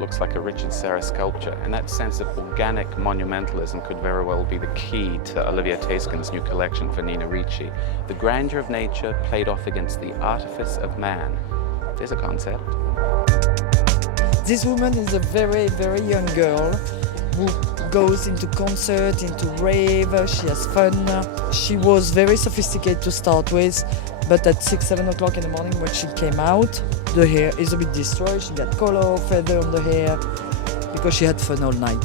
looks like a Ricci sculpture, and that sense of organic monumentalism could very well be the key to Olivier Taiskin's new collection for Nina Ricci. The grandeur of nature played off against the artifice of man. There's a concept. This woman is a very, very young girl who goes into concert, into rave, she has fun. She was very sophisticated to start with, but at 6, 7 o'clock in the morning when she came out, the hair is a bit destroyed. She got color, feather on the hair, because she had fun all night.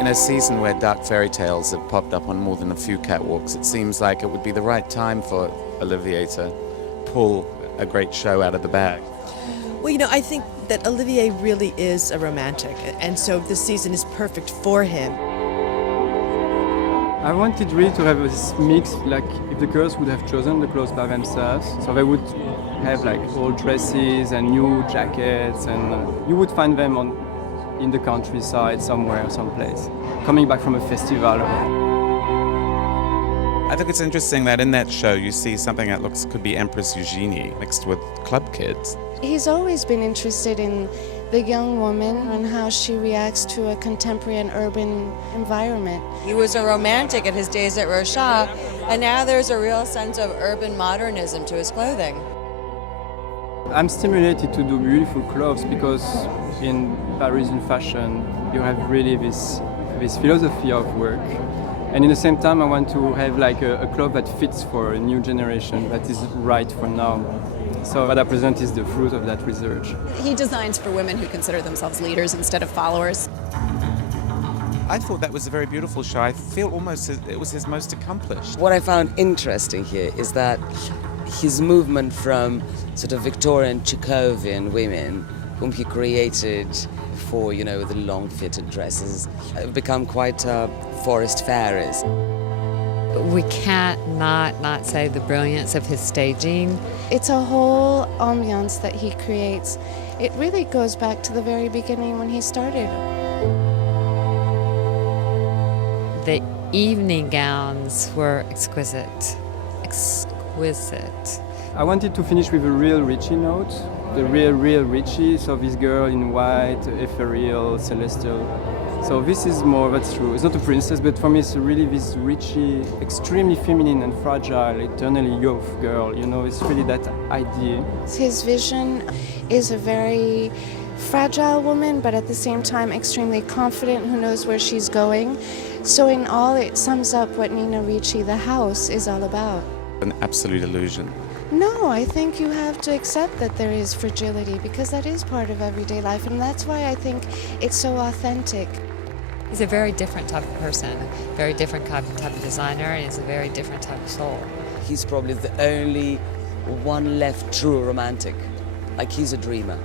In a season where dark fairy tales have popped up on more than a few catwalks, it seems like it would be the right time for Olivier to pull a great show out of the bag. Well, I think that Olivier really is a romantic, and so this season is perfect for him. I wanted really to have this mix, like if the girls would have chosen the clothes by themselves, so they would have like old dresses and new jackets, and you would find them in the countryside somewhere, someplace, coming back from a festival. I think it's interesting that in that show you see something that could be Empress Eugenie mixed with club kids. He's always been interested in the young woman and how she reacts to a contemporary and urban environment. He was a romantic at his days at Rochat, and now there's a real sense of urban modernism to his clothing. I'm stimulated to do beautiful clothes because in Parisian fashion you have really this philosophy of work. And in the same time I want to have like a cloth that fits for a new generation, that is right for now. So what I present is the fruit of that research. He designs for women who consider themselves leaders instead of followers. I thought that was a very beautiful show. I feel almost it was his most accomplished. What I found interesting here is that his movement from sort of Victorian Chekhovian women, whom he created for, the long fitted dresses, have become quite forest fairies. We can't not say the brilliance of his staging. It's a whole ambiance that he creates. It really goes back to the very beginning when he started. The evening gowns were exquisite. I wanted to finish with a real Ricci note, the real Ricci, so this girl in white, ethereal, celestial. So this is more, that's true. It's not a princess, but for me it's really this Ricci, extremely feminine and fragile, eternally youth girl, it's really that idea. His vision is a very fragile woman, but at the same time extremely confident, who knows where she's going. So in all, it sums up what Nina Ricci, the house, is all about. An absolute illusion. No, I think you have to accept that there is fragility, because that is part of everyday life, and that's why I think it's so authentic. He's a very different type of person, very different type of designer, and he's a very different type of soul. He's probably the only one left true romantic. Like, he's a dreamer.